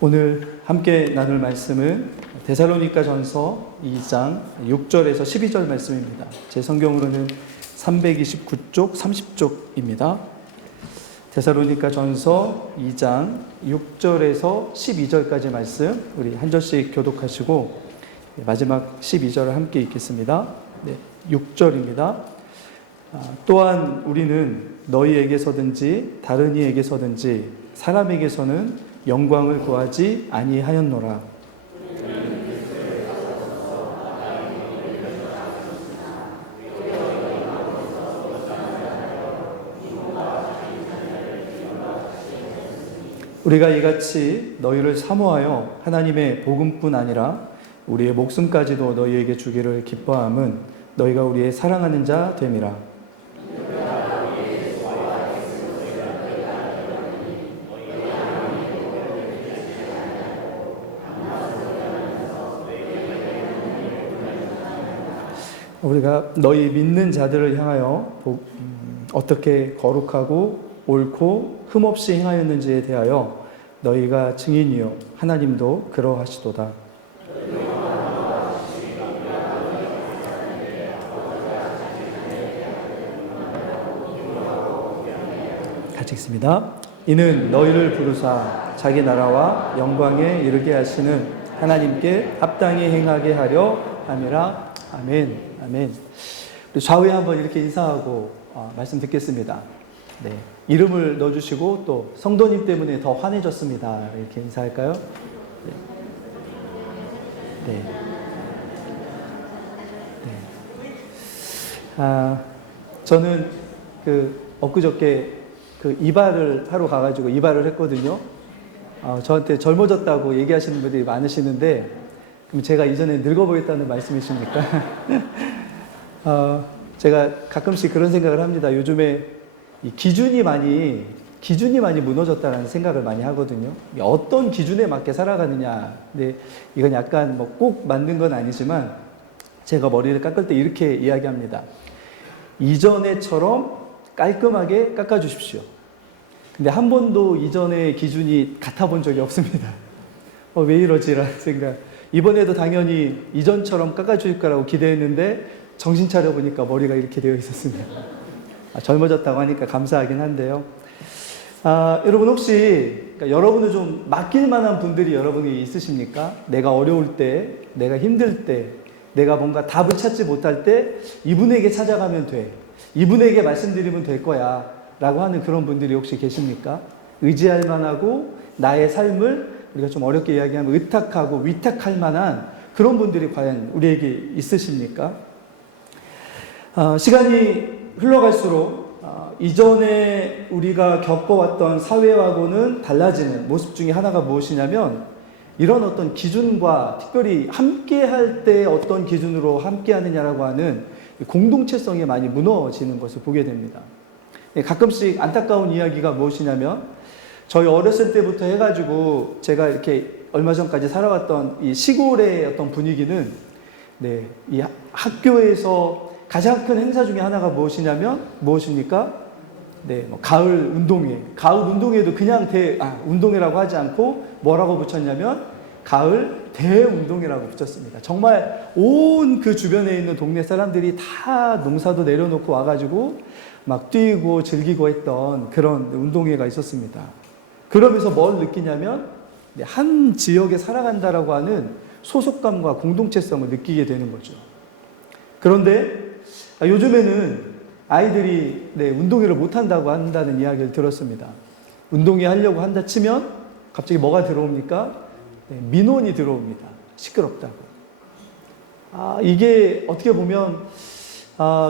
오늘 함께 나눌 말씀은 데살로니가 전서 2장 6절에서 12절 말씀입니다. 제 성경으로는 329쪽, 30쪽입니다. 데살로니가 전서 2장 6절에서 12절까지 말씀 우리 한 절씩 교독하시고 마지막 12절을 함께 읽겠습니다. 6절입니다. 또한 우리는 너희에게서든지 다른 이에게서든지 사람에게서는 영광을 구하지 아니하였노라. 우리가 이같이 너희를 사모하여 하나님의 복음뿐 아니라 우리의 목숨까지도 너희에게 주기를 기뻐함은 너희가 우리의 사랑하는 자 됨이라. 우리가 너희 믿는 자들을 향하여 어떻게 거룩하고 옳고 흠없이 행하였는지에 대하여 너희가 증인이요 하나님도 그러하시도다. 같이 읽습니다. 이는 너희를 부르사 자기 나라와 영광에 이르게 하시는 하나님께 합당히 행하게 하려 함이라. 아멘. 아멘. 우리 좌우에 한번 이렇게 인사하고 말씀 듣겠습니다. 네. 이름을 넣어주시고 또 성도님 때문에 더 환해졌습니다. 이렇게 인사할까요? 네. 네. 네. 저는 엊그저께 이발을 하러 가가지고 이발을 했거든요. 저한테 젊어졌다고 얘기하시는 분들이 많으시는데 그럼 제가 이전에 늙어 보였다는 말씀이십니까? 제가 가끔씩 그런 생각을 합니다. 요즘에 이 기준이 많이 무너졌다는 생각을 많이 하거든요. 어떤 기준에 맞게 살아가느냐. 근데 이건 약간 꼭 맞는 건 아니지만 제가 머리를 깎을 때 이렇게 이야기합니다. 이전에처럼 깔끔하게 깎아주십시오. 근데 한 번도 이전의 기준이 같아 본 적이 없습니다. 왜 이러지라는 생각. 이번에도 당연히 이전처럼 깎아주실 거라고 기대했는데 정신 차려보니까 머리가 이렇게 되어 있었습니다. 젊어졌다고 하니까 감사하긴 한데요. 여러분 혹시 여러분을 좀 맡길 만한 분들이 여러분이 있으십니까? 내가 어려울 때, 내가 힘들 때, 내가 뭔가 답을 찾지 못할 때 이분에게 찾아가면 돼. 이분에게 말씀드리면 될 거야. 라고 하는 그런 분들이 혹시 계십니까? 의지할 만하고 나의 삶을 우리가 좀 어렵게 이야기하면 의탁하고 위탁할 만한 그런 분들이 과연 우리에게 있으십니까? 시간이 흘러갈수록 이전에 우리가 겪어왔던 사회하고는 달라지는 모습 중에 하나가 무엇이냐면 이런 어떤 기준과 특별히 함께 할 때 어떤 기준으로 함께 하느냐라고 하는 공동체성이 많이 무너지는 것을 보게 됩니다. 가끔씩 안타까운 이야기가 무엇이냐면 저희 어렸을 때부터 해가지고 제가 이렇게 얼마 전까지 살아왔던 이 시골의 어떤 분위기는 이 학교에서 가장 큰 행사 중에 하나가 무엇입니까? 가을 운동회. 가을 운동회도 그냥 운동회라고 하지 않고 뭐라고 붙였냐면 가을 대운동회라고 붙였습니다. 정말 온 그 주변에 있는 동네 사람들이 다 농사도 내려놓고 와가지고 막 뛰고 즐기고 했던 그런 운동회가 있었습니다. 그러면서 뭘 느끼냐면 한 지역에 살아간다라고 하는 소속감과 공동체성을 느끼게 되는 거죠. 그런데 요즘에는 아이들이 운동회를 못한다고 한다는 이야기를 들었습니다. 운동회 하려고 한다 치면 갑자기 뭐가 들어옵니까? 민원이 들어옵니다. 시끄럽다고. 이게 어떻게 보면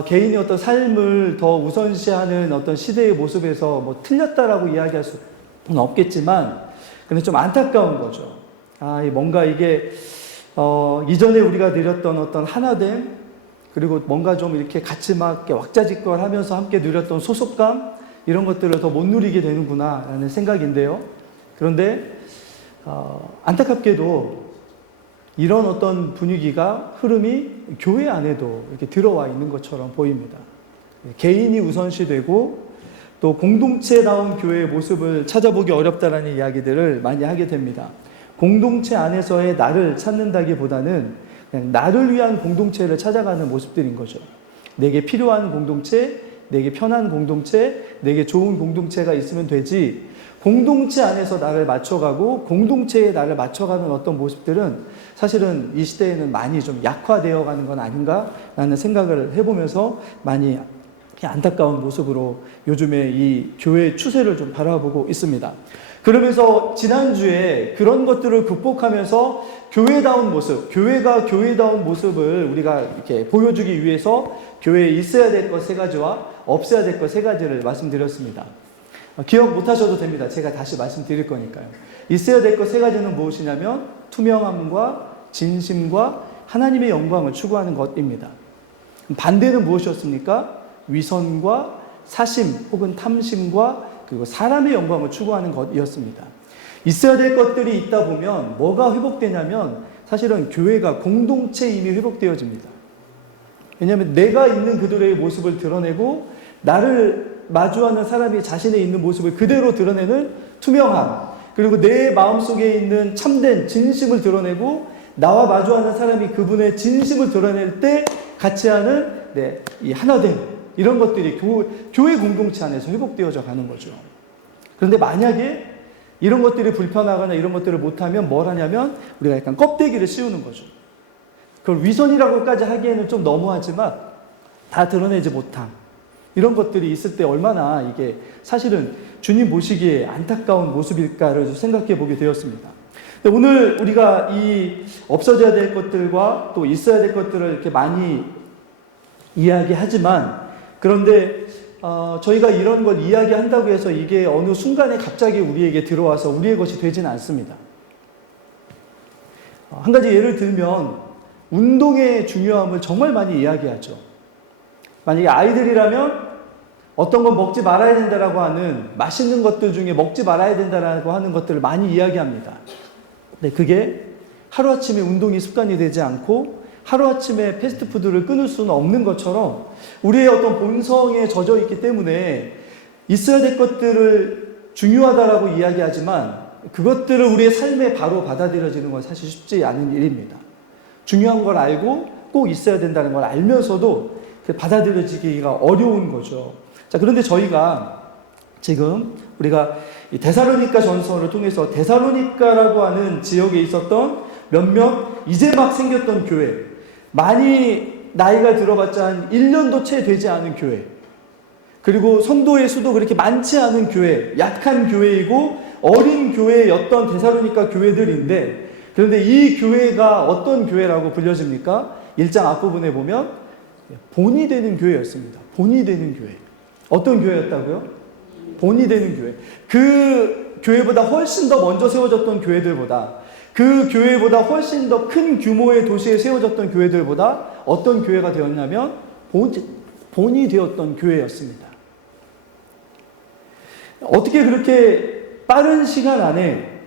개인의 어떤 삶을 더 우선시하는 어떤 시대의 모습에서 틀렸다라고 이야기할 수는 없겠지만 근데 좀 안타까운 거죠. 뭔가 이게 이전에 우리가 누렸던 어떤 하나됨 그리고 뭔가 좀 이렇게 같이 막 왁자지껄 하면서 함께 누렸던 소속감 이런 것들을 더 못 누리게 되는구나 라는 생각인데요. 그런데 안타깝게도 이런 어떤 분위기가 흐름이 교회 안에도 이렇게 들어와 있는 것처럼 보입니다. 개인이 우선시되고 또 공동체다운 교회의 모습을 찾아보기 어렵다라는 이야기들을 많이 하게 됩니다. 공동체 안에서의 나를 찾는다기보다는 그냥 나를 위한 공동체를 찾아가는 모습들인 거죠. 내게 필요한 공동체, 내게 편한 공동체, 내게 좋은 공동체가 있으면 되지, 공동체 안에서 나를 맞춰가고 공동체에 나를 맞춰가는 어떤 모습들은 사실은 이 시대에는 많이 좀 약화되어 가는 건 아닌가라는 생각을 해보면서 많이 안타까운 모습으로 요즘에 이 교회의 추세를 좀 바라보고 있습니다. 그러면서 지난주에 그런 것들을 극복하면서 교회다운 모습, 교회가 교회다운 모습을 우리가 이렇게 보여주기 위해서 교회에 있어야 될 것 세 가지와 없어야 될 것 세 가지를 말씀드렸습니다. 기억 못 하셔도 됩니다. 제가 다시 말씀드릴 거니까요. 있어야 될 것 세 가지는 무엇이냐면 투명함과 진심과 하나님의 영광을 추구하는 것입니다. 반대는 무엇이었습니까? 위선과 사심 혹은 탐심과 그리고 사람의 영광을 추구하는 것이었습니다. 있어야 될 것들이 있다 보면 뭐가 회복되냐면 사실은 교회가 공동체 이미 회복되어집니다. 왜냐하면 내가 있는 그들의 모습을 드러내고 나를 마주하는 사람이 자신의 있는 모습을 그대로 드러내는 투명함, 그리고 내 마음속에 있는 참된 진심을 드러내고 나와 마주하는 사람이 그분의 진심을 드러낼 때 같이 하는 이 하나됨, 이런 것들이 교회 공동체 안에서 회복되어져 가는 거죠. 그런데 만약에 이런 것들이 불편하거나 이런 것들을 못하면 뭘 하냐면 우리가 약간 껍데기를 씌우는 거죠. 그걸 위선이라고까지 하기에는 좀 너무하지만 다 드러내지 못함, 이런 것들이 있을 때 얼마나 이게 사실은 주님 보시기에 안타까운 모습일까를 생각해 보게 되었습니다. 오늘 우리가 이 없어져야 될 것들과 또 있어야 될 것들을 이렇게 많이 이야기하지만, 그런데 저희가 이런 걸 이야기한다고 해서 이게 어느 순간에 갑자기 우리에게 들어와서 우리의 것이 되지는 않습니다. 한 가지 예를 들면 운동의 중요함을 정말 많이 이야기하죠. 만약에 아이들이라면 어떤 건 먹지 말아야 된다라고 하는 맛있는 것들 중에 먹지 말아야 된다라고 하는 것들을 많이 이야기합니다. 근데 그게 하루아침에 운동이 습관이 되지 않고 하루아침에 패스트푸드를 끊을 수는 없는 것처럼 우리의 어떤 본성에 젖어 있기 때문에 있어야 될 것들을 중요하다라고 이야기하지만 그것들을 우리의 삶에 바로 받아들여지는 건 사실 쉽지 않은 일입니다. 중요한 걸 알고 꼭 있어야 된다는 걸 알면서도 받아들여지기가 어려운 거죠. 자, 그런데 저희가 지금 우리가 이 데살로니가 전서를 통해서 데살로니가라고 하는 지역에 있었던 몇몇 이제 막 생겼던 교회, 많이 나이가 들어봤자 한 1년도 채 되지 않은 교회, 그리고 성도의 수도 그렇게 많지 않은 교회, 약한 교회이고 어린 교회였던 데살로니가 교회들인데, 그런데 이 교회가 어떤 교회라고 불려집니까? 1장 앞부분에 보면 본이 되는 교회였습니다. 본이 되는 교회. 어떤 교회였다고요? 본이 되는 교회. 그 교회보다 훨씬 더 먼저 세워졌던 교회들보다, 그 교회보다 훨씬 더 큰 규모의 도시에 세워졌던 교회들보다 어떤 교회가 되었냐면 본이 되었던 교회였습니다. 어떻게 그렇게 빠른 시간 안에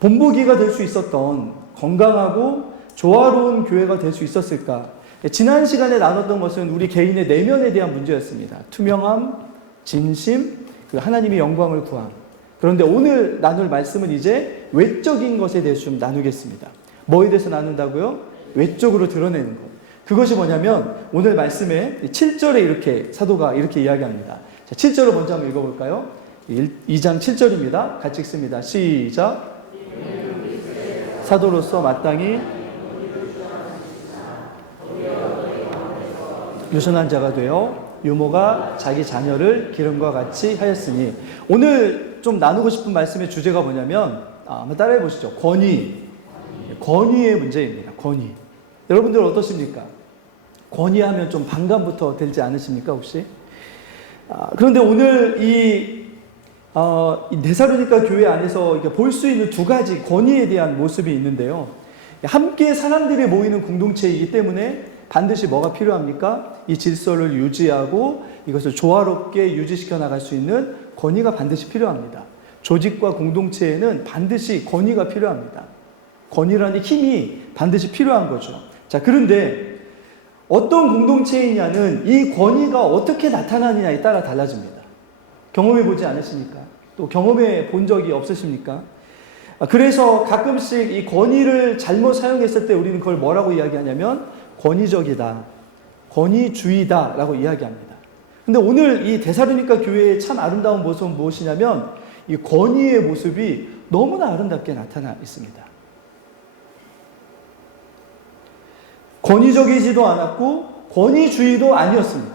본보기가 될 수 있었던 건강하고 조화로운 교회가 될 수 있었을까? 지난 시간에 나눴던 것은 우리 개인의 내면에 대한 문제였습니다. 투명함, 진심, 그리고 하나님의 영광을 구함. 그런데 오늘 나눌 말씀은 이제 외적인 것에 대해서 좀 나누겠습니다. 뭐에 대해서 나눈다고요? 외적으로 드러내는 것. 그것이 뭐냐면 오늘 말씀에 7절에 이렇게 사도가 이렇게 이야기합니다. 자, 7절을 먼저 한번 읽어볼까요? 2장 7절입니다. 같이 읽습니다. 시작. 사도로서 마땅히 유선한 자가 되어 유모가 자기 자녀를 기름과 같이 하였으니, 오늘 좀 나누고 싶은 말씀의 주제가 뭐냐면 한번 따라해 보시죠. 권위의 문제입니다. 권위. 여러분들 어떠십니까? 권위하면 좀 반감부터 들지 않으십니까 혹시? 그런데 오늘 이 데살로니가 교회 안에서 볼 수 있는 두 가지 권위에 대한 모습이 있는데요. 함께 사람들이 모이는 공동체이기 때문에 반드시 뭐가 필요합니까? 이 질서를 유지하고 이것을 조화롭게 유지시켜 나갈 수 있는 권위가 반드시 필요합니다. 조직과 공동체에는 반드시 권위가 필요합니다. 권위라는 힘이 반드시 필요한 거죠. 자, 그런데 어떤 공동체이냐는 이 권위가 어떻게 나타나느냐에 따라 달라집니다. 경험해 보지 않으십니까? 또 경험해 본 적이 없으십니까? 그래서 가끔씩 이 권위를 잘못 사용했을 때 우리는 그걸 뭐라고 이야기하냐면 권위적이다, 권위주의다 라고 이야기합니다. 근데 오늘 이 데살로니가 교회의 참 아름다운 모습은 무엇이냐면 이 권위의 모습이 너무나 아름답게 나타나 있습니다. 권위적이지도 않았고 권위주의도 아니었습니다.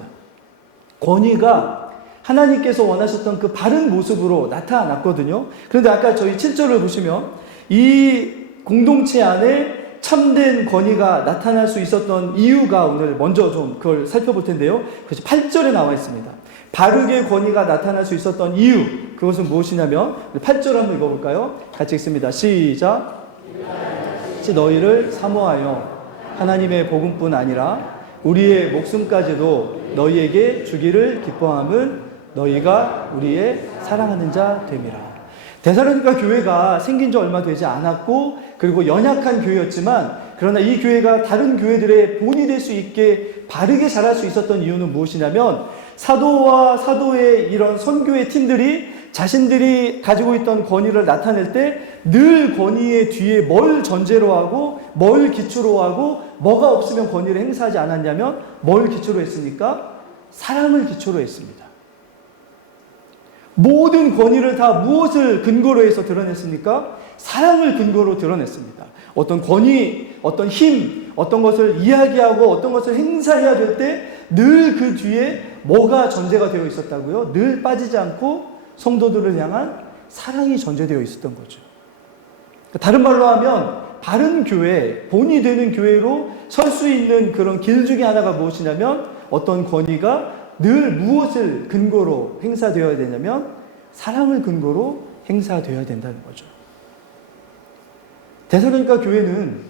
권위가 하나님께서 원하셨던 그 바른 모습으로 나타났거든요. 그런데 아까 저희 7절을 보시면 이 공동체 안에 참된 권위가 나타날 수 있었던 이유가 오늘 먼저 좀 그걸 살펴볼 텐데요. 그래서 8절에 나와 있습니다. 바르게 권위가 나타날 수 있었던 이유, 그것은 무엇이냐면 8절 한번 읽어볼까요? 같이 읽습니다. 시작. 너희를 사모하여 하나님의 복음뿐 아니라 우리의 목숨까지도 너희에게 주기를 기뻐함은 너희가 우리의 사랑하는 자 됨이라. 데살로니가 교회가 생긴 지 얼마 되지 않았고 그리고 연약한 교회였지만 그러나 이 교회가 다른 교회들의 본이 될 수 있게 바르게 자랄 수 있었던 이유는 무엇이냐면 사도와 사도의 이런 선교의 팀들이 자신들이 가지고 있던 권위를 나타낼 때 늘 권위의 뒤에 뭘 전제로 하고 뭘 기초로 하고 뭐가 없으면 권위를 행사하지 않았냐면 뭘 기초로 했습니까? 사랑을 기초로 했습니다. 모든 권위를 다 무엇을 근거로 해서 드러냈습니까? 사랑을 근거로 드러냈습니다. 어떤 권위, 어떤 힘, 어떤 것을 이야기하고 어떤 것을 행사해야 될 때 늘 그 뒤에 뭐가 전제가 되어 있었다고요? 늘 빠지지 않고 성도들을 향한 사랑이 전제되어 있었던 거죠. 다른 말로 하면 바른 교회, 본이 되는 교회로 설 수 있는 그런 길 중에 하나가 무엇이냐면 어떤 권위가 늘 무엇을 근거로 행사되어야 되냐면 사랑을 근거로 행사되어야 된다는 거죠. 데살로니가 교회는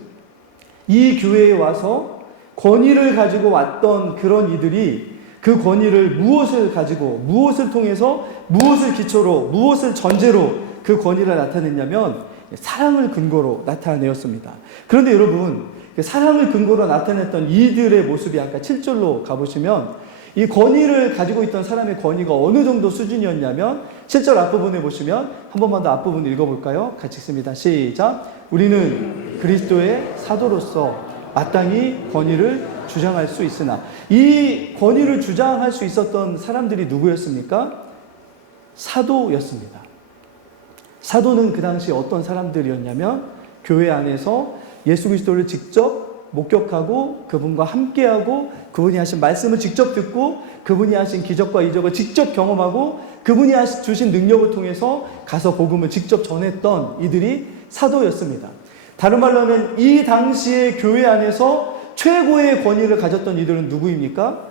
이 교회에 와서 권위를 가지고 왔던 그런 이들이 그 권위를 무엇을 가지고 무엇을 통해서 무엇을 기초로 무엇을 전제로 그 권위를 나타냈냐면 사랑을 근거로 나타내었습니다. 그런데 여러분 사랑을 근거로 나타냈던 이들의 모습이 아까 7절로 가보시면 이 권위를 가지고 있던 사람의 권위가 어느 정도 수준이었냐면 7절 앞부분에 보시면 한 번만 더 앞부분 읽어볼까요? 같이 읽습니다. 시작. 우리는 그리스도의 사도로서 마땅히 권위를 주장할 수 있으나 이 권위를 주장할 수 있었던 사람들이 누구였습니까? 사도였습니다. 사도는 그 당시 어떤 사람들이었냐면 교회 안에서 예수 그리스도를 직접 목격하고 그분과 함께하고 그분이 하신 말씀을 직접 듣고 그분이 하신 기적과 이적을 직접 경험하고 그분이 주신 능력을 통해서 가서 복음을 직접 전했던 이들이 사도였습니다. 다른 말로 하면 이 당시의 교회 안에서 최고의 권위를 가졌던 이들은 누구입니까?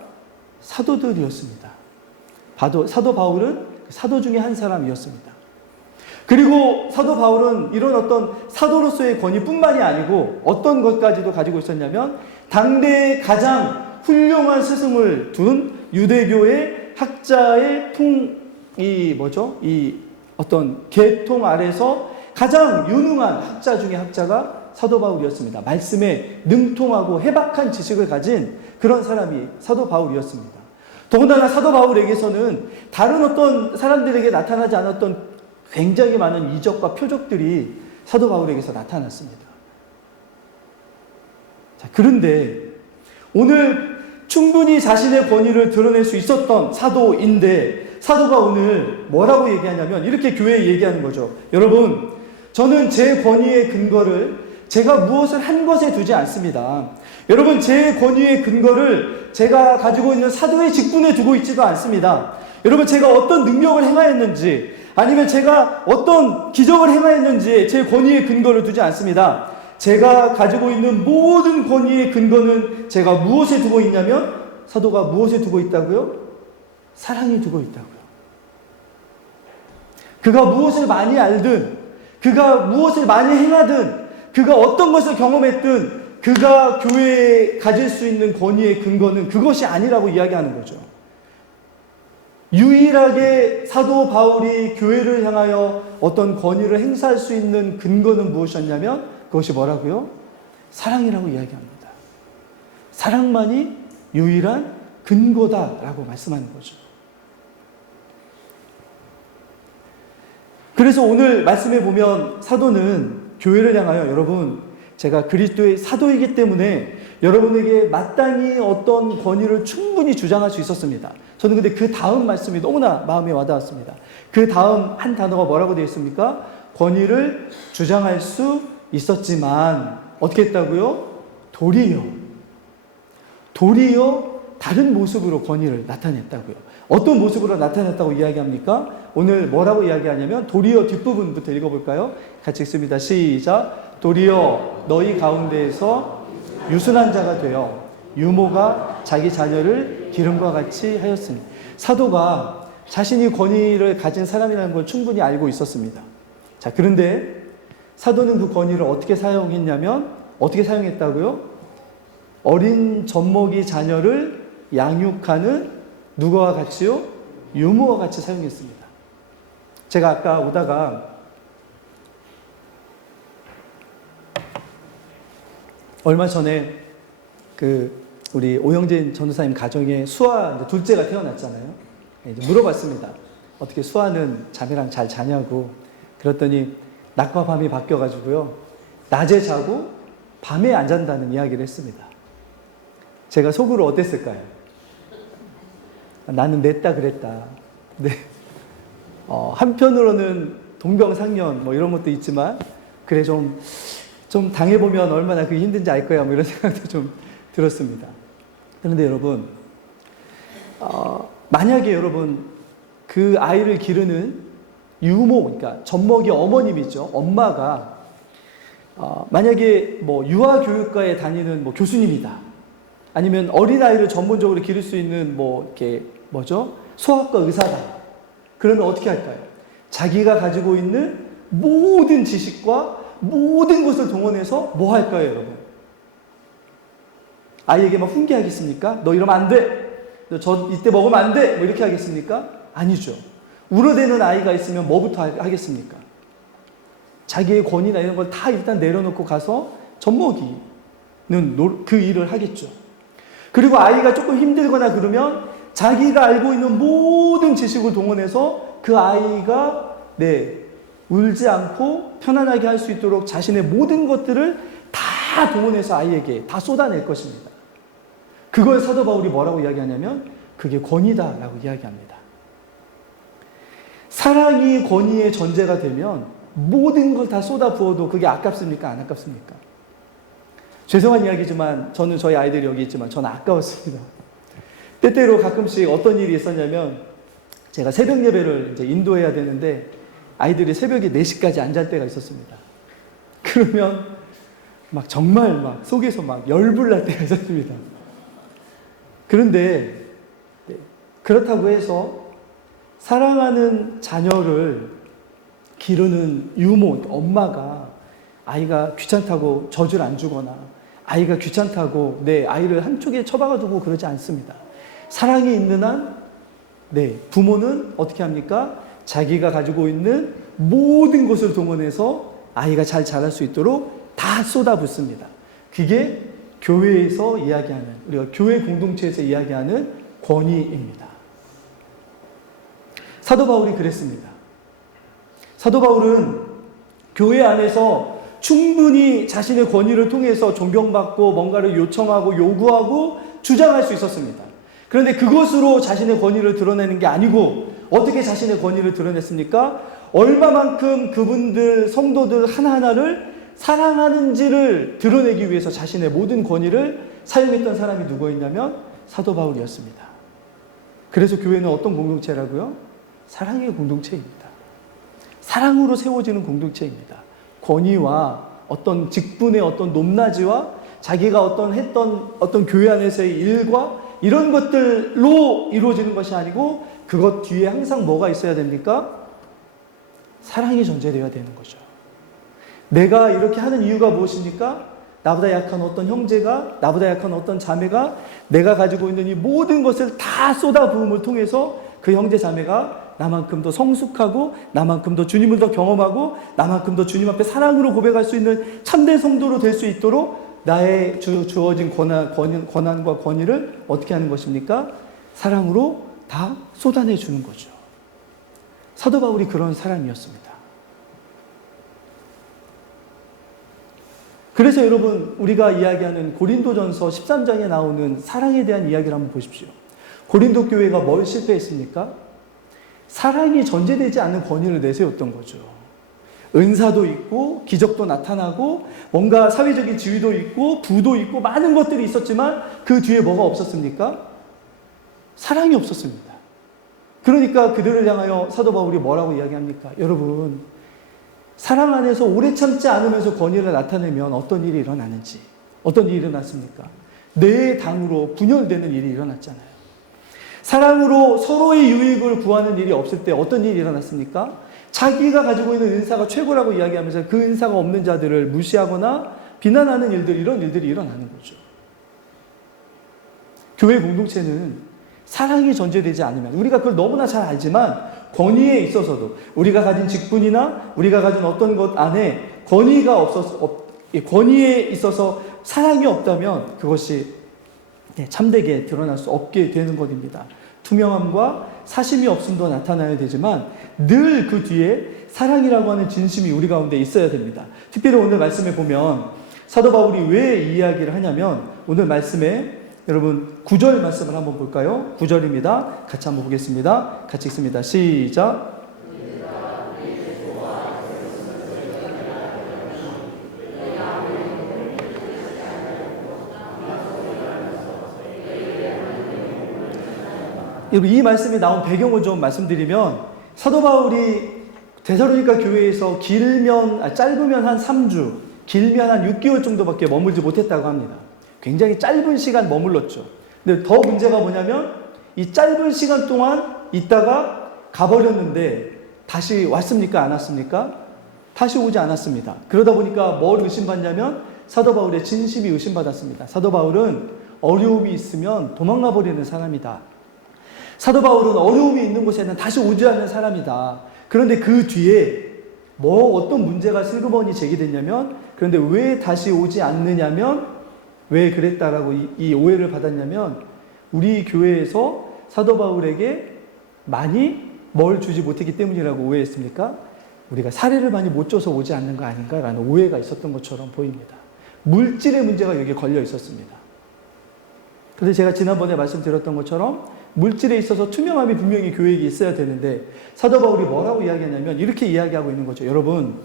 사도들이었습니다. 사도 바울은 사도 중에 한 사람이었습니다. 그리고 사도 바울은 이런 어떤 사도로서의 권위뿐만이 아니고 어떤 것까지도 가지고 있었냐면 당대의 가장 훌륭한 스승을 둔 유대교의 학자의 어떤 계통 아래서 가장 유능한 학자 중에 학자가 사도 바울이었습니다. 말씀에 능통하고 해박한 지식을 가진 그런 사람이 사도 바울이었습니다. 더군다나 사도 바울에게서는 다른 어떤 사람들에게 나타나지 않았던 굉장히 많은 이적과 표적들이 사도 바울에게서 나타났습니다. 자, 그런데 오늘 충분히 자신의 권위를 드러낼 수 있었던 사도인데 사도가 오늘 뭐라고 얘기하냐면 이렇게 교회에 얘기하는 거죠. 여러분, 저는 제 권위의 근거를 제가 무엇을 한 것에 두지 않습니다. 여러분, 제 권위의 근거를 제가 가지고 있는 사도의 직분에 두고 있지도 않습니다. 여러분, 제가 어떤 능력을 행하였는지 아니면 제가 어떤 기적을 행하였는지 제 권위의 근거를 두지 않습니다. 제가 가지고 있는 모든 권위의 근거는 제가 무엇에 두고 있냐면 사도가 무엇에 두고 있다고요? 사랑에 두고 있다고요. 그가 무엇을 많이 알든 그가 무엇을 많이 행하든 그가 어떤 것을 경험했든 그가 교회에 가질 수 있는 권위의 근거는 그것이 아니라고 이야기하는 거죠. 유일하게 사도 바울이 교회를 향하여 어떤 권위를 행사할 수 있는 근거는 무엇이었냐면 그것이 뭐라고요? 사랑이라고 이야기합니다. 사랑만이 유일한 근거다라고 말씀하는 거죠. 그래서 오늘 말씀에 보면 사도는 교회를 향하여 여러분, 제가 그리스도의 사도이기 때문에 여러분에게 마땅히 어떤 권위를 충분히 주장할 수 있었습니다. 저는 근데 그 다음 말씀이 너무나 마음에 와닿았습니다. 그 다음 한 단어가 뭐라고 되어 있습니까? 권위를 주장할 수 있었지만 어떻게 했다고요? 도리어 다른 모습으로 권위를 나타냈다고요. 어떤 모습으로 나타냈다고 이야기합니까? 오늘 뭐라고 이야기하냐면 도리어 뒷부분부터 읽어볼까요? 같이 읽습니다. 시작. 도리어 너희 가운데에서 유순한 자가 되어 유모가 자기 자녀를 기름과 같이 하였으니. 사도가 자신이 권위를 가진 사람이라는 걸 충분히 알고 있었습니다. 자, 그런데 사도는 그 권위를 어떻게 사용했냐면 어떻게 사용했다고요? 어린 젖먹이 자녀를 양육하는 누구와 같이요? 유모와 같이 사용했습니다. 제가 아까 오다가 얼마 전에 우리 오영진 전도사님 가정에 수아 둘째가 태어났잖아요. 이제 물어봤습니다. 어떻게 수아는 자매랑 잘 자냐고. 그랬더니 낮과 밤이 바뀌어가지고요. 낮에 자고 밤에 안 잔다는 이야기를 했습니다. 제가 속으로 어땠을까요? 나는 냈다 그랬다. 네. 한편으로는 동병상련 뭐 이런 것도 있지만 그래 좀 당해보면 얼마나 그게 힘든지 알 거야 뭐 이런 생각도 좀 들었습니다. 그런데 여러분, 만약에 여러분 그 아이를 기르는 유모, 그러니까 젖먹이 어머님이죠. 엄마가 만약에 뭐 유아교육과에 다니는 뭐 교수님이다. 아니면 어린아이를 전문적으로 기를 수 있는 뭐 이렇게 뭐죠? 소아과 의사다. 그러면 어떻게 할까요? 자기가 가지고 있는 모든 지식과 모든 것을 동원해서 뭐 할까요, 여러분? 아이에게 막 훈계하겠습니까? 너 이러면 안 돼. 너 이때 먹으면 안 돼. 뭐 이렇게 하겠습니까? 아니죠. 울어대는 아이가 있으면 뭐부터 하겠습니까? 자기의 권위나 이런 걸 다 일단 내려놓고 가서 젖먹이는 그 일을 하겠죠. 그리고 아이가 조금 힘들거나 그러면 자기가 알고 있는 모든 지식을 동원해서 그 아이가 울지 않고 편안하게 할 수 있도록 자신의 모든 것들을 다 동원해서 아이에게 다 쏟아낼 것입니다. 그걸 사도 바울이 뭐라고 이야기하냐면 그게 권위다라고 이야기합니다. 사랑이 권위의 전제가 되면 모든 걸 다 쏟아 부어도 그게 아깝습니까? 안 아깝습니까? 죄송한 이야기지만 저는 저희 아이들이 여기 있지만 저는 아까웠습니다. 때때로 가끔씩 어떤 일이 있었냐면 제가 새벽 예배를 이제 인도해야 되는데 아이들이 새벽에 4시까지 안 잘 때가 있었습니다. 그러면 정말 속에서 열불 날 때가 있었습니다. 그런데 그렇다고 해서 사랑하는 자녀를 기르는 유모, 엄마가 아이가 귀찮다고 젖을 안 주거나 아이가 귀찮다고 내 아이를 한쪽에 처박아 두고 그러지 않습니다. 사랑이 있는 한 부모는 어떻게 합니까? 자기가 가지고 있는 모든 것을 동원해서 아이가 잘 자랄 수 있도록 다 쏟아붓습니다. 그게 교회에서 이야기하는, 우리가 교회 공동체에서 이야기하는 권위입니다. 사도 바울이 그랬습니다. 사도 바울은 교회 안에서 충분히 자신의 권위를 통해서 존경받고 뭔가를 요청하고 요구하고 주장할 수 있었습니다. 그런데 그것으로 자신의 권위를 드러내는 게 아니고 어떻게 자신의 권위를 드러냈습니까? 얼마만큼 그분들 성도들 하나하나를 사랑하는지를 드러내기 위해서 자신의 모든 권위를 사용했던 사람이 누구였냐면 사도 바울이었습니다. 그래서 교회는 어떤 공동체라고요? 사랑의 공동체입니다. 사랑으로 세워지는 공동체입니다. 권위와 어떤 직분의 어떤 높낮이와 자기가 했던 어떤 교회 안에서의 일과 이런 것들로 이루어지는 것이 아니고 그것 뒤에 항상 뭐가 있어야 됩니까? 사랑이 존재되어야 되는 거죠. 내가 이렇게 하는 이유가 무엇입니까? 나보다 약한 어떤 형제가, 나보다 약한 어떤 자매가 내가 가지고 있는 이 모든 것을 다 쏟아부음을 통해서 그 형제 자매가 나만큼 더 성숙하고 나만큼 더 주님을 더 경험하고 나만큼 더 주님 앞에 사랑으로 고백할 수 있는 참된 성도로 될 수 있도록 나의 주어진 권한과 권위를 어떻게 하는 것입니까? 사랑으로 다 쏟아내주는 거죠. 사도 바울이 그런 사람이었습니다. 그래서 여러분, 우리가 이야기하는 고린도전서 13장에 나오는 사랑에 대한 이야기를 한번 보십시오. 고린도 교회가 뭘 실패했습니까? 사랑이 전제되지 않는 권위를 내세웠던 거죠. 은사도 있고 기적도 나타나고 뭔가 사회적인 지위도 있고 부도 있고 많은 것들이 있었지만 그 뒤에 뭐가 없었습니까? 사랑이 없었습니다. 그러니까 그들을 향하여 사도 바울이 뭐라고 이야기합니까? 여러분, 사랑 안에서 오래 참지 않으면서 권위를 나타내면 어떤 일이 일어나는지, 어떤 일이 일어났습니까? 내 당으로 분열되는 일이 일어났잖아요. 사랑으로 서로의 유익을 구하는 일이 없을 때 어떤 일이 일어났습니까? 자기가 가지고 있는 은사가 최고라고 이야기하면서 그 은사가 없는 자들을 무시하거나 비난하는 일들, 이런 일들이 일어나는 거죠. 교회 공동체는 사랑이 전제되지 않으면, 우리가 그걸 너무나 잘 알지만 권위에 있어서도, 우리가 가진 직분이나 우리가 가진 어떤 것 안에 권위에 있어서 사랑이 없다면 그것이 참되게 드러날 수 없게 되는 것입니다. 투명함과 사심이 없음도 나타나야 되지만 늘 그 뒤에 사랑이라고 하는 진심이 우리 가운데 있어야 됩니다. 특별히 오늘 말씀에 보면 사도 바울이 왜 이 이야기를 하냐면, 오늘 말씀에 여러분 9절 말씀을 한번 볼까요? 9절입니다. 같이 한번 보겠습니다. 같이 읽습니다. 시작. 여러분, 이 말씀이 나온 배경을 좀 말씀드리면, 사도 바울이 데살로니가 교회에서 짧으면 한 3주, 길면 한 6개월 정도밖에 머물지 못했다고 합니다. 굉장히 짧은 시간 머물렀죠. 근데 더 문제가 뭐냐면, 이 짧은 시간 동안 있다가 가버렸는데 다시 왔습니까? 안 왔습니까? 다시 오지 않았습니다. 그러다 보니까 뭘 의심받냐면 사도 바울의 진심이 의심받았습니다. 사도 바울은 어려움이 있으면 도망가 버리는 사람이다. 사도 바울은 어려움이 있는 곳에는 다시 오지 않는 사람이다. 그런데 그 뒤에 어떤 문제가 슬그머니 제기됐냐면, 그런데 왜 다시 오지 않느냐면, 왜 그랬다라고 이 오해를 받았냐면, 우리 교회에서 사도 바울에게 많이 뭘 주지 못했기 때문이라고 오해했습니까? 우리가 사례를 많이 못 줘서 오지 않는 거 아닌가라는 오해가 있었던 것처럼 보입니다. 물질의 문제가 여기에 걸려 있었습니다. 그래서 제가 지난번에 말씀드렸던 것처럼 물질에 있어서 투명함이 분명히 교회에 있어야 되는데, 사도 바울이 뭐라고 이야기하냐면 이렇게 이야기하고 있는 거죠. 여러분,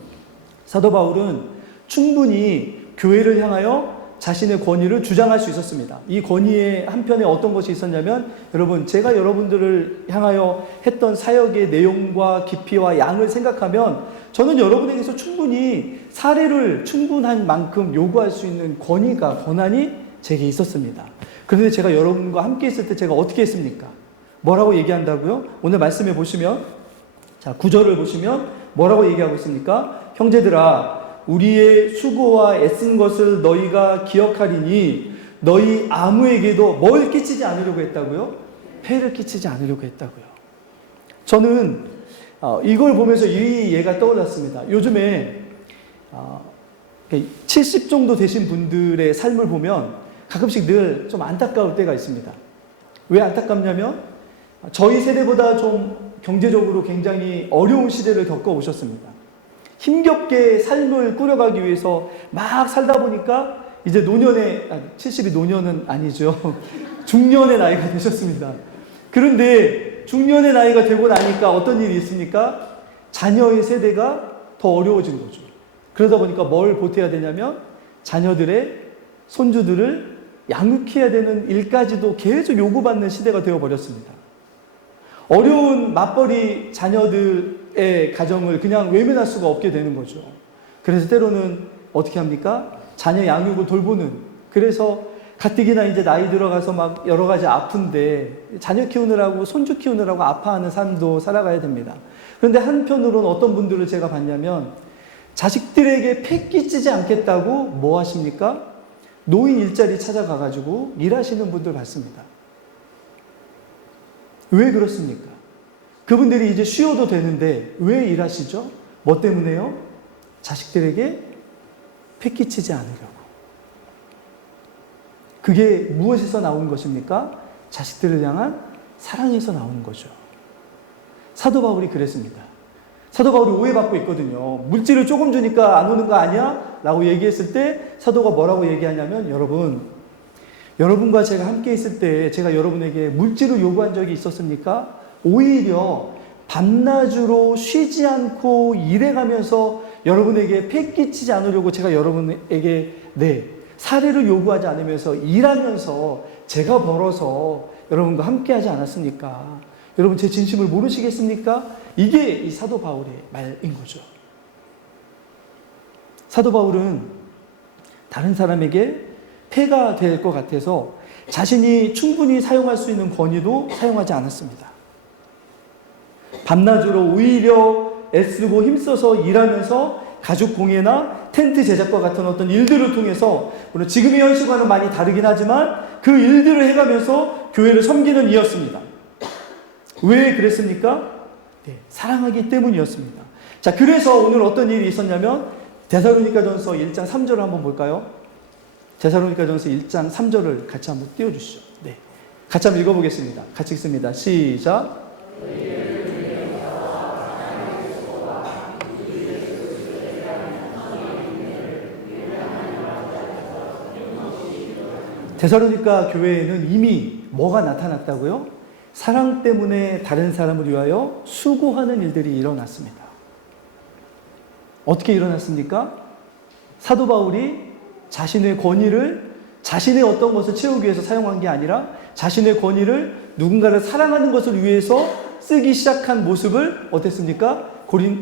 사도 바울은 충분히 교회를 향하여 자신의 권위를 주장할 수 있었습니다. 이 권위의 한편에 어떤 것이 있었냐면, 여러분, 제가 여러분들을 향하여 했던 사역의 내용과 깊이와 양을 생각하면 저는 여러분에게서 충분히 사례를 충분한 만큼 요구할 수 있는 권한이 제게 있었습니다. 그런데 제가 여러분과 함께 있을 때 제가 어떻게 했습니까? 뭐라고 얘기한다고요? 오늘 말씀해 보시면, 자, 9절을 보시면 뭐라고 얘기하고 있습니까? 형제들아, 우리의 수고와 애쓴 것을 너희가 기억하리니 너희 아무에게도 뭘 끼치지 않으려고 했다고요? 폐를 끼치지 않으려고 했다고요. 저는 이걸 보면서 이 예가 떠올랐습니다. 요즘에 70 정도 되신 분들의 삶을 보면 가끔씩 늘 좀 안타까울 때가 있습니다. 왜 안타깝냐면, 저희 세대보다 좀 경제적으로 굉장히 어려운 시대를 겪어오셨습니다. 힘겹게 삶을 꾸려가기 위해서 막 살다 보니까 이제 70이 노년은 아니죠. 중년의 나이가 되셨습니다. 그런데 중년의 나이가 되고 나니까 어떤 일이 있습니까? 자녀의 세대가 더 어려워진 거죠. 그러다 보니까 뭘 보태야 되냐면 자녀들의 손주들을 양육해야 되는 일까지도 계속 요구받는 시대가 되어버렸습니다. 어려운 맞벌이 자녀들의 가정을 그냥 외면할 수가 없게 되는 거죠. 그래서 때로는 어떻게 합니까? 자녀 양육을 돌보는, 그래서 가뜩이나 이제 나이 들어가서 막 여러 가지 아픈데 자녀 키우느라고 손주 키우느라고 아파하는 삶도 살아가야 됩니다. 그런데 한편으로는 어떤 분들을 제가 봤냐면 자식들에게 패 끼치지 않겠다고 뭐 하십니까? 노인 일자리 찾아가가지고 일하시는 분들 봤습니다. 왜 그렇습니까? 그분들이 이제 쉬어도 되는데 왜 일하시죠? 뭐 때문에요? 자식들에게 패 끼치지 않으려고. 그게 무엇에서 나온 것입니까? 자식들을 향한 사랑에서 나오는 거죠. 사도 바울이 그랬습니다. 사도 바울이 오해받고 있거든요. 물질을 조금 주니까 안 오는 거 아니야? 라고 얘기했을 때 사도가 뭐라고 얘기하냐면, 여러분과 제가 함께 있을 때 제가 여러분에게 물질을 요구한 적이 있었습니까? 오히려 밤낮으로 쉬지 않고 일해가면서 여러분에게 폐 끼치지 않으려고 제가 여러분에게 사례를 요구하지 않으면서 일하면서 제가 벌어서 여러분과 함께 하지 않았습니까? 여러분 제 진심을 모르시겠습니까? 이게 이 사도 바울의 말인 거죠. 사도 바울은 다른 사람에게 폐가 될 것 같아서 자신이 충분히 사용할 수 있는 권위도 사용하지 않았습니다. 밤낮으로 오히려 애쓰고 힘써서 일하면서 가죽 공예나 텐트 제작과 같은 어떤 일들을 통해서, 물론 지금의 현실과는 많이 다르긴 하지만 그 일들을 해가면서 교회를 섬기는 이였습니다. 왜 그랬습니까? 사랑하기 때문이었습니다. 자, 그래서 오늘 어떤 일이 있었냐면 데살로니가전서 1장 3절을 한번 볼까요? 데살로니가전서 1장 3절을 같이 한번 띄워주시죠. 같이 한번 읽어보겠습니다. 같이 읽습니다. 시작. 데살로니가 교회에는 이미 뭐가 나타났다고요? 사랑 때문에 다른 사람을 위하여 수고하는 일들이 일어났습니다. 어떻게 일어났습니까? 사도 바울이 자신의 권위를 자신의 어떤 것을 채우기 위해서 사용한 게 아니라 자신의 권위를 누군가를 사랑하는 것을 위해서 쓰기 시작한 모습을 어땠습니까?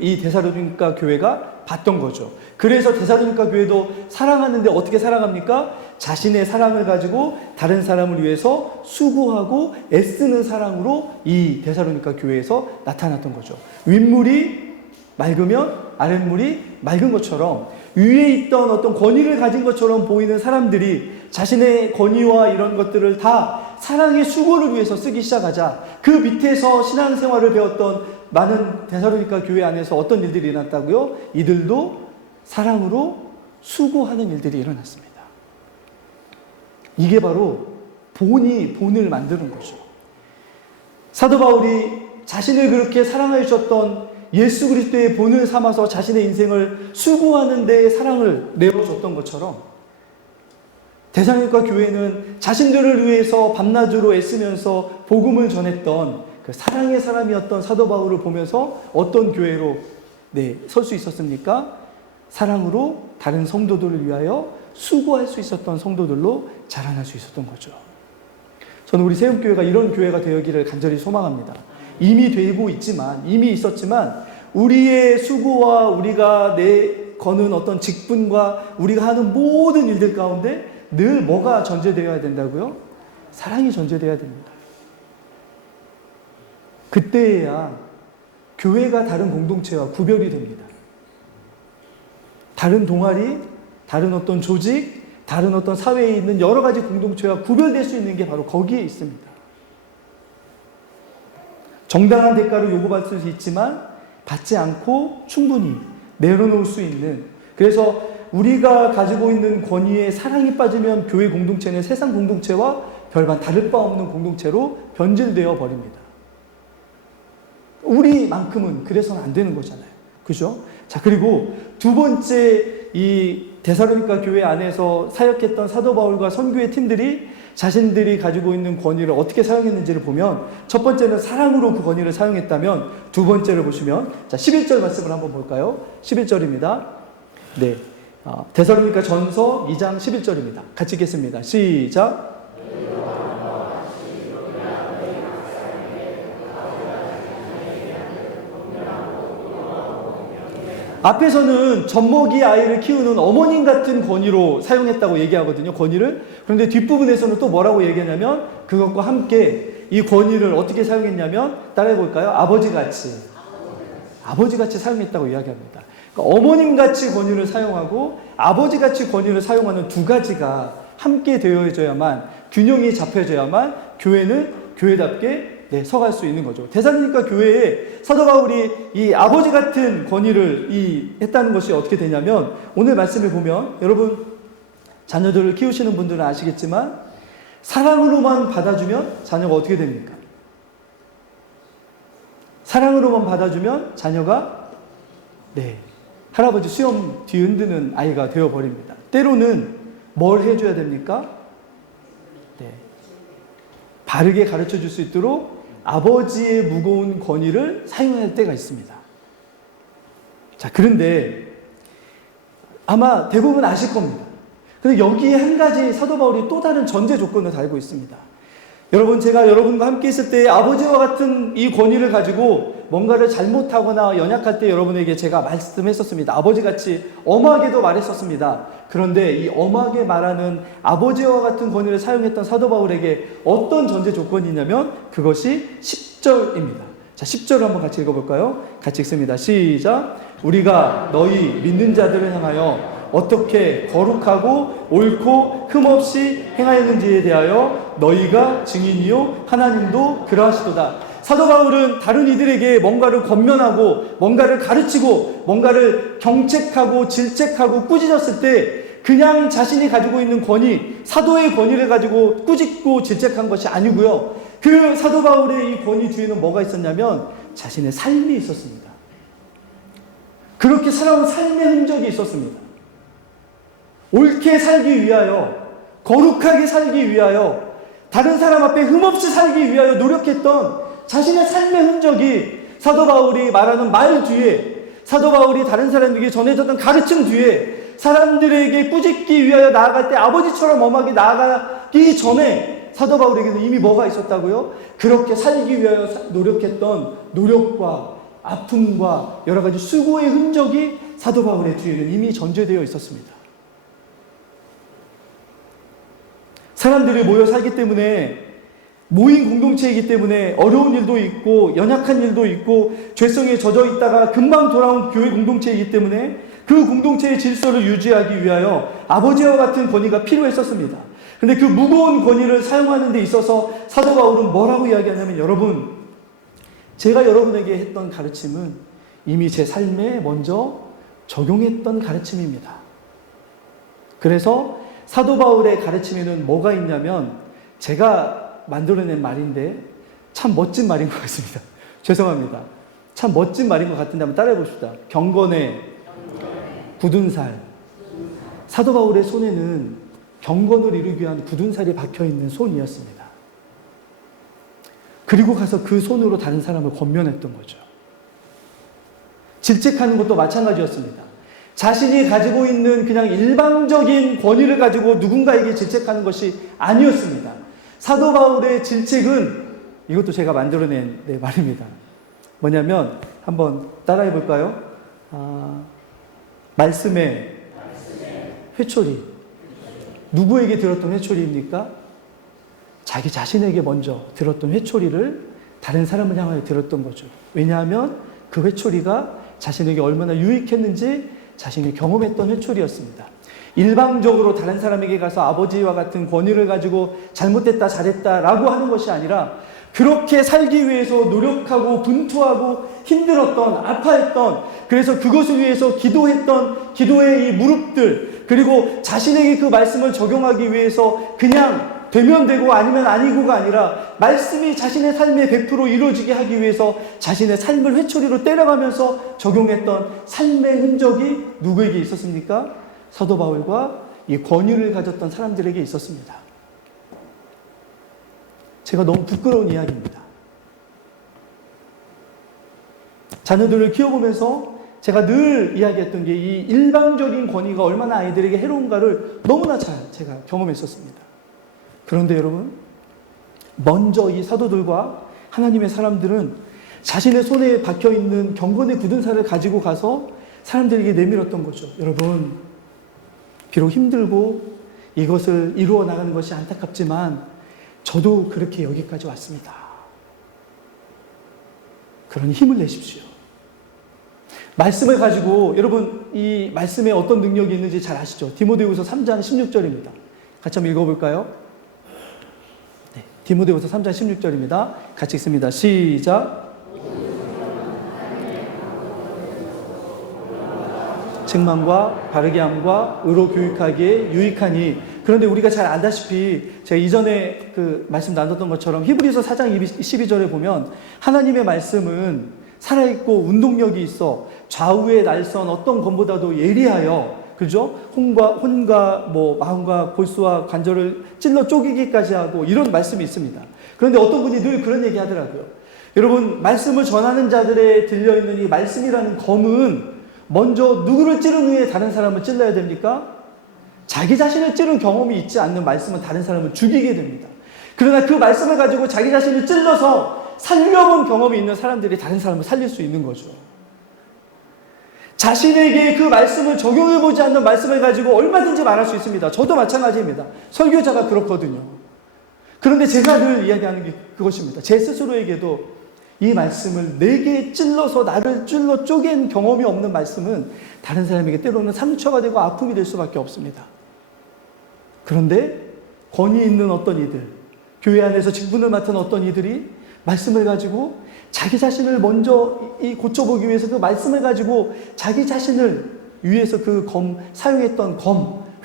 이 데살로니가 교회가 봤던 거죠. 그래서 데살로니가 교회도 사랑하는데 어떻게 사랑합니까? 자신의 사랑을 가지고 다른 사람을 위해서 수고하고 애쓰는 사랑으로 이 데살로니가 교회에서 나타났던 거죠. 윗물이 맑으면 아랫물이 맑은 것처럼 위에 있던 어떤 권위를 가진 것처럼 보이는 사람들이 자신의 권위와 이런 것들을 다 사랑의 수고를 위해서 쓰기 시작하자 그 밑에서 신앙생활을 배웠던 많은 데살로니가 교회 안에서 어떤 일들이 일어났다고요? 이들도 사랑으로 수고하는 일들이 일어났습니다. 이게 바로 본을 만드는 거죠. 사도 바울이 자신을 그렇게 사랑하여 주셨던 예수 그리스도의 본을 삼아서 자신의 인생을 수고하는 데에 사랑을 내어줬던 것처럼 데살로니가 교회는 자신들을 위해서 밤낮으로 애쓰면서 복음을 전했던 그 사랑의 사람이었던 사도 바울을 보면서 어떤 교회로 설 수 있었습니까? 사랑으로 다른 성도들을 위하여 수고할 수 있었던 성도들로 자라날 수 있었던 거죠. 저는 우리 세움교회가 이런 교회가 되기를 간절히 소망합니다. 이미 있었지만 우리의 수고와 우리가 내거는 어떤 직분과 우리가 하는 모든 일들 가운데 늘 뭐가 전제되어야 된다고요? 사랑이 전제되어야 됩니다. 그때야 교회가 다른 공동체와 구별이 됩니다. 다른 동아리, 다른 어떤 조직, 다른 어떤 사회에 있는 여러 가지 공동체와 구별될 수 있는 게 바로 거기에 있습니다. 정당한 대가를 요구받을 수 있지만 받지 않고 충분히 내려놓을 수 있는, 그래서 우리가 가지고 있는 권위에 사랑이 빠지면 교회 공동체는 세상 공동체와 별반 다를 바 없는 공동체로 변질되어 버립니다. 우리만큼은 그래서는 안 되는 거잖아요. 그죠? 자, 그리고 두 번째 이 데살로니가 교회 안에서 사역했던 사도 바울과 선교의 팀들이 자신들이 가지고 있는 권위를 어떻게 사용했는지를 보면 첫 번째는 사랑으로 그 권위를 사용했다면 두 번째를 보시면 자 11절 말씀을 한번 볼까요? 11절입니다. 네, 데살로니가 전서 2장 11절입니다. 같이 읽겠습니다. 시작. 앞에서는 젖먹이 아이를 키우는 어머님 같은 권위로 사용했다고 얘기하거든요. 권위를. 그런데 뒷부분에서는 또 뭐라고 얘기하냐면 그것과 함께 이 권위를 어떻게 사용했냐면 따라해볼까요? 아버지같이 사용했다고 이야기합니다. 그러니까 어머님같이 권위를 사용하고 아버지같이 권위를 사용하는 두 가지가 함께 되어져야만, 균형이 잡혀져야만 교회는 교회답게 서갈 수 있는 거죠. 데살로니가 교회에 사도 바울이 이 아버지 같은 권위를 했다는 것이 어떻게 되냐면 오늘 말씀을 보면 여러분 자녀들을 키우시는 분들은 아시겠지만 사랑으로만 받아주면 자녀가 어떻게 됩니까? 사랑으로만 받아주면 자녀가 할아버지 수염 뒤흔드는 아이가 되어버립니다. 때로는 뭘 해줘야 됩니까? 네. 바르게 가르쳐 줄 수 있도록 아버지의 무거운 권위를 사용할 때가 있습니다. 자, 그런데 아마 대부분 아실 겁니다. 근데 여기에 한 가지 사도 바울이 또 다른 전제 조건을 달고 있습니다. 여러분, 제가 여러분과 함께 있을 때 아버지와 같은 이 권위를 가지고 뭔가를 잘못하거나 연약할 때 여러분에게 제가 말씀했었습니다. 아버지같이 엄하게도 말했었습니다. 그런데 이 엄하게 말하는 아버지와 같은 권위를 사용했던 사도 바울에게 어떤 전제 조건이 있냐면 그것이 10절입니다. 자, 10절을 한번 같이 읽어볼까요? 같이 읽습니다. 시작. 우리가 너희 믿는 자들을 향하여 어떻게 거룩하고 옳고 흠없이 행하였는지에 대하여 너희가 증인이요 하나님도 그러하시도다. 사도 바울은 다른 이들에게 뭔가를 권면하고 뭔가를 가르치고 뭔가를 경책하고 질책하고 꾸짖었을 때 그냥 자신이 가지고 있는 권위, 사도의 권위를 가지고 꾸짖고 질책한 것이 아니고요. 그 사도 바울의 이 권위 뒤에는 뭐가 있었냐면 자신의 삶이 있었습니다. 그렇게 살아온 삶의 흔적이 있었습니다. 옳게 살기 위하여, 거룩하게 살기 위하여, 다른 사람 앞에 흠없이 살기 위하여 노력했던 자신의 삶의 흔적이 사도 바울이 말하는 말 뒤에, 사도 바울이 다른 사람에게 전해졌던 가르침 뒤에 사람들에게 꾸짖기 위하여 나아갈 때 아버지처럼 엄하게 나아가기 전에 사도 바울에게는 이미 뭐가 있었다고요? 그렇게 살기 위하여 노력했던 노력과 아픔과 여러 가지 수고의 흔적이 사도 바울의 뒤에는 이미 전제되어 있었습니다. 사람들이 모여 살기 때문에, 모인 공동체이기 때문에 어려운 일도 있고 연약한 일도 있고 죄성에 젖어 있다가 금방 돌아온 교회 공동체이기 때문에 그 공동체의 질서를 유지하기 위하여 아버지와 같은 권위가 필요했었습니다. 그런데 그 무거운 권위를 사용하는 데 있어서 사도 바울은 뭐라고 이야기하냐면, 여러분, 제가 여러분에게 했던 가르침은 이미 제 삶에 먼저 적용했던 가르침입니다. 그래서 사도 바울의 가르침에는 뭐가 있냐면, 제가 만들어낸 말인데 참 멋진 말인 것 같습니다. 죄송합니다. 참 멋진 말인 것 같은데 한번 따라해 봅시다. 경건의 굳은 살. 사도 바울의 손에는 경건을 이루기 위한 굳은 살이 박혀있는 손이었습니다. 그리고 가서 그 손으로 다른 사람을 권면했던 거죠. 질책하는 것도 마찬가지였습니다. 자신이 가지고 있는 그냥 일방적인 권위를 가지고 누군가에게 질책하는 것이 아니었습니다. 사도 바울의 질책은, 이것도 제가 만들어낸 말입니다. 뭐냐면 한번 따라해 볼까요? 말씀의 회초리. 누구에게 들었던 회초리입니까? 자기 자신에게 먼저 들었던 회초리를 다른 사람을 향하여 들었던 거죠. 왜냐하면 그 회초리가 자신에게 얼마나 유익했는지 자신이 경험했던 회초리였습니다. 일방적으로 다른 사람에게 가서 아버지와 같은 권위를 가지고 잘못됐다 잘했다라고 하는 것이 아니라 그렇게 살기 위해서 노력하고 분투하고 힘들었던, 아파했던, 그래서 그것을 위해서 기도했던 기도의 이 무릎들, 그리고 자신에게 그 말씀을 적용하기 위해서 그냥 되면 되고 아니면 아니고가 아니라 말씀이 자신의 삶에 100% 이루어지게 하기 위해서 자신의 삶을 회초리로 때려가면서 적용했던 삶의 흔적이 누구에게 있었습니까? 사도 바울과 이 권위를 가졌던 사람들에게 있었습니다. 제가 너무 부끄러운 이야기입니다. 자녀들을 키워보면서 제가 늘 이야기했던 게 이 일방적인 권위가 얼마나 아이들에게 해로운가를 너무나 잘 제가 경험했었습니다. 그런데 여러분, 먼저 이 사도들과 하나님의 사람들은 자신의 손에 박혀있는 경건의 굳은 살을 가지고 가서 사람들에게 내밀었던 거죠. 여러분, 비록 힘들고 이것을 이루어 나가는 것이 안타깝지만 저도 그렇게 여기까지 왔습니다. 그러니 힘을 내십시오. 말씀을 가지고, 여러분 이 말씀에 어떤 능력이 있는지 잘 아시죠? 디모데후서 3장 16절입니다. 같이 한번 읽어볼까요? 네, 디모데후서 3장 16절입니다. 같이 읽습니다. 시작. 책망과 바르게 함과 의로 교육하기에 유익하니. 그런데 우리가 잘 안다시피 제가 이전에 그 말씀 나눴던 것처럼 히브리서 4장 12절에 보면 하나님의 말씀은 살아있고 운동력이 있어 좌우의 날선 어떤 검보다도 예리하여, 그죠? 혼과 마음과 골수와 관절을 찔러 쪼개기까지 하고, 이런 말씀이 있습니다. 그런데 어떤 분이 늘 그런 얘기 하더라고요. 여러분, 말씀을 전하는 자들에 들려있는 이 말씀이라는 검은 먼저 누구를 찌른 후에 다른 사람을 찔러야 됩니까? 자기 자신을 찌른 경험이 있지 않는 말씀은 다른 사람을 죽이게 됩니다. 그러나 그 말씀을 가지고 자기 자신을 찔러서 살려본 경험이 있는 사람들이 다른 사람을 살릴 수 있는 거죠. 자신에게 그 말씀을 적용해보지 않는 말씀을 가지고 얼마든지 말할 수 있습니다. 저도 마찬가지입니다. 설교자가 그렇거든요. 그런데 제가 늘 이야기하는 게 그것입니다. 제 스스로에게도 이 말씀을 내게 찔러서 나를 찔러 쪼갠 경험이 없는 말씀은 다른 사람에게 때로는 상처가 되고 아픔이 될 수밖에 없습니다. 그런데 권위 있는 어떤 이들, 교회 안에서 직분을 맡은 어떤 이들이 말씀을 가지고 자기 자신을 먼저 고쳐보기 위해서 그 말씀을 가지고 자기 자신을 위해서 그 사용했던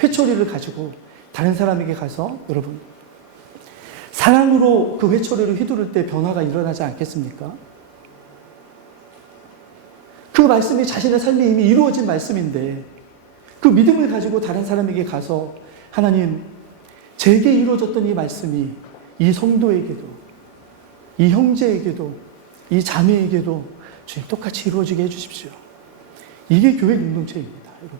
회초리를 가지고 다른 사람에게 가서, 여러분, 사랑으로 그 회초리를 휘두를 때 변화가 일어나지 않겠습니까? 그 말씀이 자신의 삶에 이미 이루어진 말씀인데 그 믿음을 가지고 다른 사람에게 가서, 하나님, 제게 이루어졌던 이 말씀이 이 성도에게도, 이 형제에게도, 이 자매에게도 주님 똑같이 이루어지게 해주십시오. 이게 교회 공동체입니다, 여러분.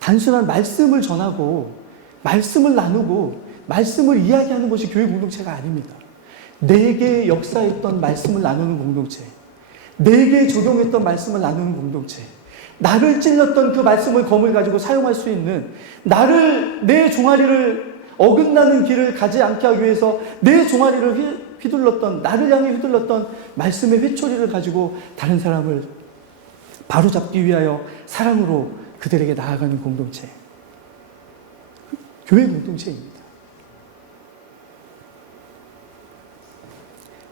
단순한 말씀을 전하고 말씀을 나누고 말씀을 이야기하는 것이 교회 공동체가 아닙니다. 내게 역사했던 말씀을 나누는 공동체, 내게 적용했던 말씀을 나누는 공동체, 나를 찔렀던 그 말씀을 검을 가지고 사용할 수 있는, 내 종아리를 어긋나는 길을 가지 않게 하기 위해서 내 종아리를 휘둘렀던, 나를 향해 휘둘렀던 말씀의 회초리를 가지고 다른 사람을 바로잡기 위하여 사랑으로 그들에게 나아가는 공동체, 교회 공동체입니다.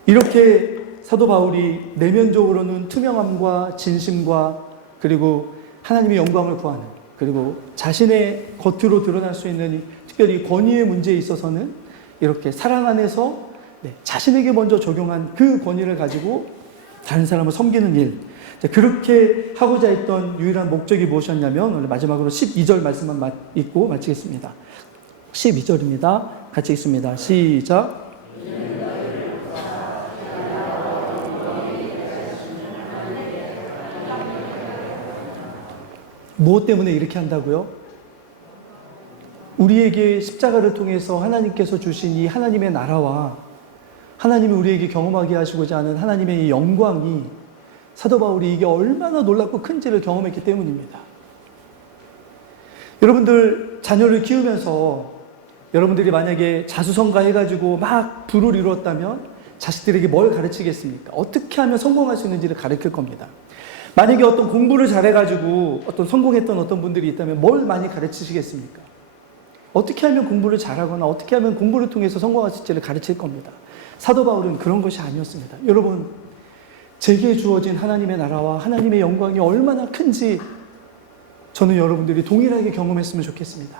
이렇게 사도 바울이 내면적으로는 투명함과 진심과 그리고 하나님의 영광을 구하는, 그리고 자신의 겉으로 드러날 수 있는 특별히 권위의 문제에 있어서는 이렇게 사랑 안에서 자신에게 먼저 적용한 그 권위를 가지고 다른 사람을 섬기는 일, 그렇게 하고자 했던 유일한 목적이 무엇이었냐면, 오늘 마지막으로 12절 말씀만 읽고 마치겠습니다. 12절입니다. 같이 읽습니다. 시작. 무엇 때문에 이렇게 한다고요? 우리에게 십자가를 통해서 하나님께서 주신 이 하나님의 나라와 하나님이 우리에게 경험하게 하시고자 하는 하나님의 이 영광이, 사도 바울이 이게 얼마나 놀랍고 큰지를 경험했기 때문입니다. 여러분들 자녀를 키우면서 여러분들이 만약에 자수성가 해가지고 막 부를 이루었다면 자식들에게 뭘 가르치겠습니까? 어떻게 하면 성공할 수 있는지를 가르칠 겁니다. 만약에 어떤 공부를 잘해가지고 어떤 성공했던 어떤 분들이 있다면 뭘 많이 가르치시겠습니까? 어떻게 하면 공부를 잘하거나 어떻게 하면 공부를 통해서 성공할 수 있지를 가르칠 겁니다. 사도 바울은 그런 것이 아니었습니다. 여러분, 제게 주어진 하나님의 나라와 하나님의 영광이 얼마나 큰지 저는 여러분들이 동일하게 경험했으면 좋겠습니다.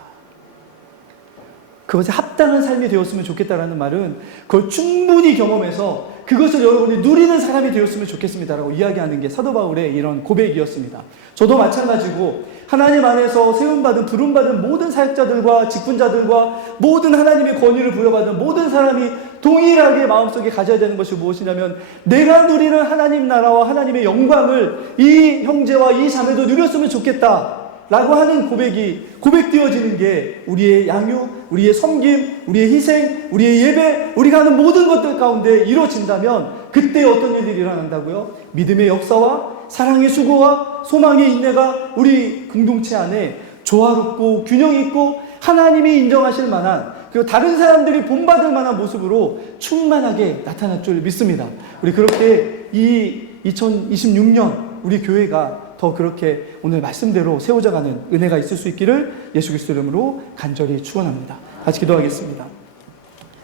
그것에 합당한 삶이 되었으면 좋겠다라는 말은 그걸 충분히 경험해서 그것을 여러분이 누리는 사람이 되었으면 좋겠습니다라고 이야기하는 게 사도 바울의 이런 고백이었습니다. 저도 마찬가지고 하나님 안에서 세움받은, 부름받은 모든 사역자들과 직분자들과 모든 하나님의 권위를 부여받은 모든 사람이 동일하게 마음속에 가져야 되는 것이 무엇이냐면, 내가 누리는 하나님 나라와 하나님의 영광을 이 형제와 이 자매도 누렸으면 좋겠다 라고 하는 고백되어지는 게 우리의 양육, 우리의 섬김, 우리의 희생, 우리의 예배, 우리가 하는 모든 것들 가운데 이루어진다면 그때 어떤 일들이 일어난다고요? 믿음의 역사와 사랑의 수고와 소망의 인내가 우리 공동체 안에 조화롭고 균형 있고 하나님이 인정하실 만한, 그리고 다른 사람들이 본받을 만한 모습으로 충만하게 나타날 줄 믿습니다. 우리 그렇게 이 2026년 우리 교회가 더 그렇게 오늘 말씀대로 세워져가는 은혜가 있을 수 있기를 예수 그리스도 이름으로 간절히 축원합니다. 같이 기도하겠습니다.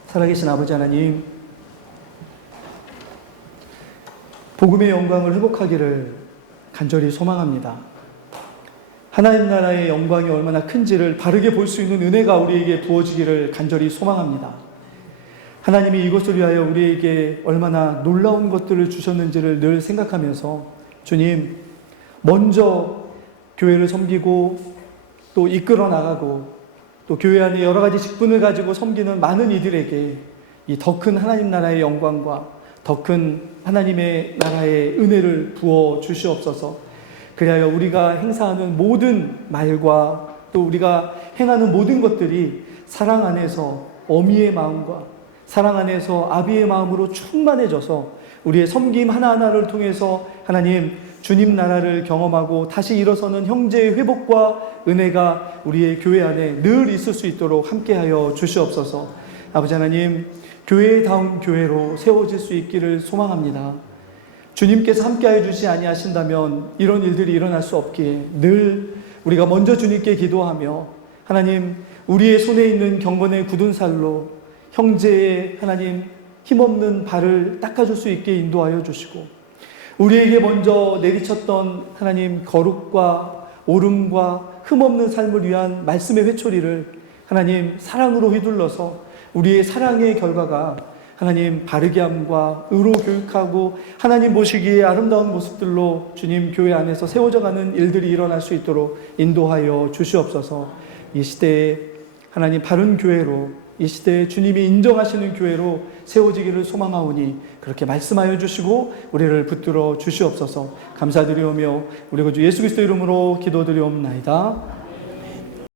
살아계신 아버지 하나님, 복음의 영광을 회복하기를 간절히 소망합니다. 하나님 나라의 영광이 얼마나 큰지를 바르게 볼 수 있는 은혜가 우리에게 부어지기를 간절히 소망합니다. 하나님이 이것을 위하여 우리에게 얼마나 놀라운 것들을 주셨는지를 늘 생각하면서 주님, 먼저 교회를 섬기고 또 이끌어 나가고 또 교회 안에 여러 가지 직분을 가지고 섬기는 많은 이들에게 이 더 큰 하나님 나라의 영광과 더 큰 하나님의 나라의 은혜를 부어 주시옵소서. 그리하여 우리가 행사하는 모든 말과 또 우리가 행하는 모든 것들이 사랑 안에서 어미의 마음과 사랑 안에서 아비의 마음으로 충만해져서 우리의 섬김 하나하나를 통해서 하나님 주님 나라를 경험하고 다시 일어서는 형제의 회복과 은혜가 우리의 교회 안에 늘 있을 수 있도록 함께하여 주시옵소서. 아버지 하나님, 교회다운 교회로 세워질 수 있기를 소망합니다. 주님께서 함께하여 주시 아니하신다면 이런 일들이 일어날 수 없기에 늘 우리가 먼저 주님께 기도하며 하나님, 우리의 손에 있는 경건의 굳은 살로 형제의 하나님 힘없는 발을 닦아줄 수 있게 인도하여 주시고, 우리에게 먼저 내리쳤던 하나님 거룩과 오름과 흠없는 삶을 위한 말씀의 회초리를 하나님 사랑으로 휘둘러서 우리의 사랑의 결과가 하나님 바르게 함과 의로 교육하고 하나님 보시기에 아름다운 모습들로 주님 교회 안에서 세워져 가는 일들이 일어날 수 있도록 인도하여 주시옵소서. 이 시대에 하나님 바른 교회로, 이 시대에 주님이 인정하시는 교회로 세워지기를 소망하오니 그렇게 말씀하여 주시고 우리를 붙들어 주시옵소서. 감사드리오며 우리 구주 예수 그리스도 이름으로 기도드리옵나이다.